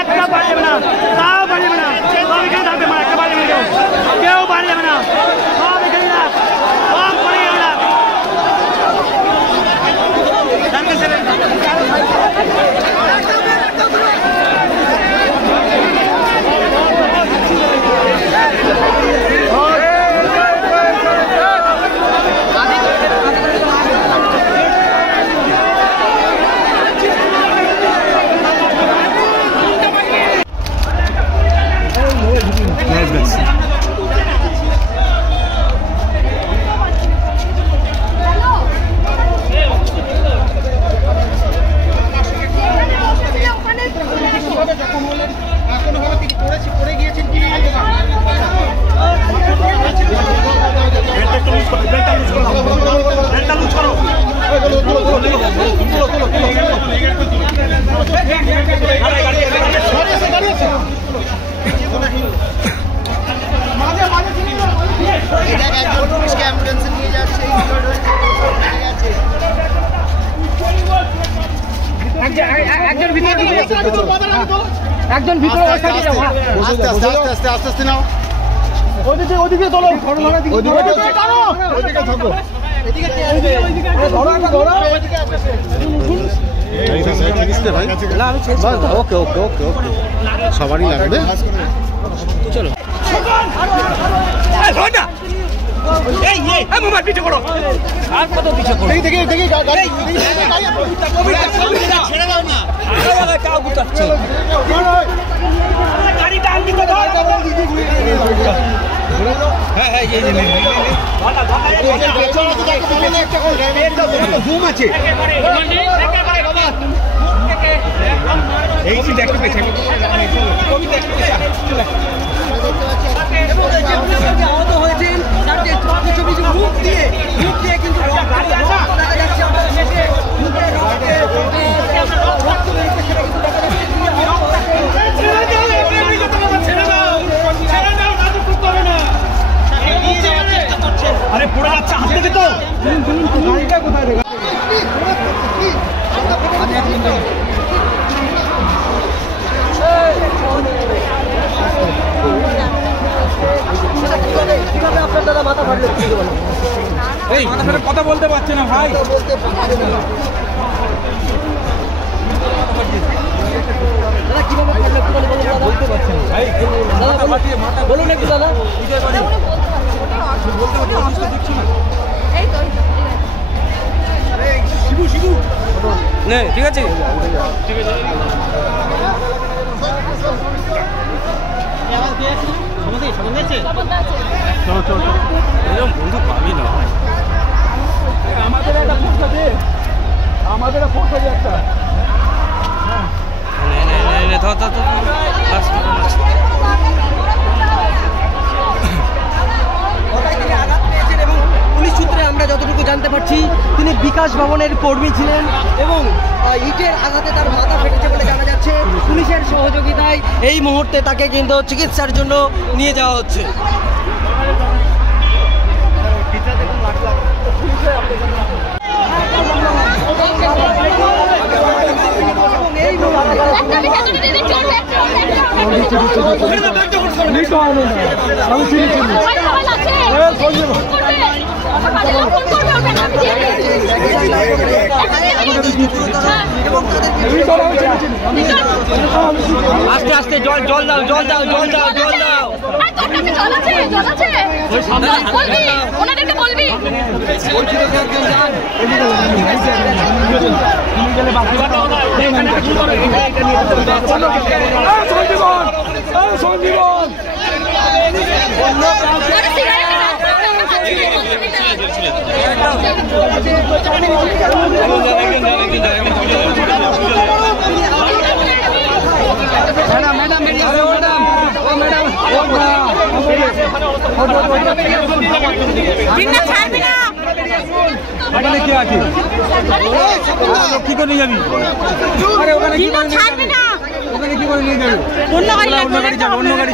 একটা বাড়ি যাবে না, তাও বাড়ি যাবে না, সব এখানে থাকবে মা, একটা বাড়ি যাবে না, কেউ বাড়ি যাবে না, সব এখানে না, সব বাড়ি যাবে না। একজন ভিতরে আস্তে আস্তে আস্তে আস্তে আস্তে নাও, ওদিকে ওদিকে চলো, ওদিকে টানো, ওদিকে থাকো, এদিকে ধরো, একটা ধরো, ওদিকে আসবে ভাই। ওকে ওকে ওকে ওকে, সবারই লাগবে, চলো। এই এই মোবাইল পিছে করো, আর কত পিছে করো, দেখি দেখি গাড়ি ছেড়ে দাও না, কাউ গুতাচ্ছে গাড়ি ডান দিকে ধর, হ্যাঁ হ্যাঁ এই যে ভালো একটা ঘুম আছে, এই যে দেখতে পেয়েছে কবি দেখতে পেয়েছে, আহত হয়েছেন মুখ দিয়ে কিন্তু দেখা যাচ্ছে, আরে পড়ে যাচ্ছে হাত থেকে, তো গাড়িটা কোথায় দেখা আপনার দাদা মাথা ফাটলে কথা বলতে পারছে না ভাই, দাদা কিভাবে বলতে পারছেন বলুন একটু দাদা, ঠিক আছে বন্ধু পাবি না, আমাদের একটা ফোর্সা দে, আমাদের ফোর্সা দে একটা, আঘাত পেয়েছেন এবং পুলিশ সূত্রে আমরা যতটুকু জানতে পারছি তিনি বিকাশ ভবনের কর্মী ছিলেন এবং ইটের আঘাতে তার মাথা ফেটেছে বলে জানা যাচ্ছে। পুলিশের সহযোগিতায় এই মুহূর্তে তাকে কিন্তু চিকিৎসার জন্য নিয়ে যাওয়া হচ্ছে। আস্তে আস্তে জল জল দাও, জল দাও, জল দাও, জল দাও, ওনাদেরকে বলবি ম্যাডাম ওখানে কি আছে? কি করে নিয়ে যাবি? আরে ওখানে কি করে ছাড়বি না? ওখানে কি করে নিয়ে যাবি? অন্য গাড়ি চলো, অন্য গাড়ি চলো, অন্য গাড়ি।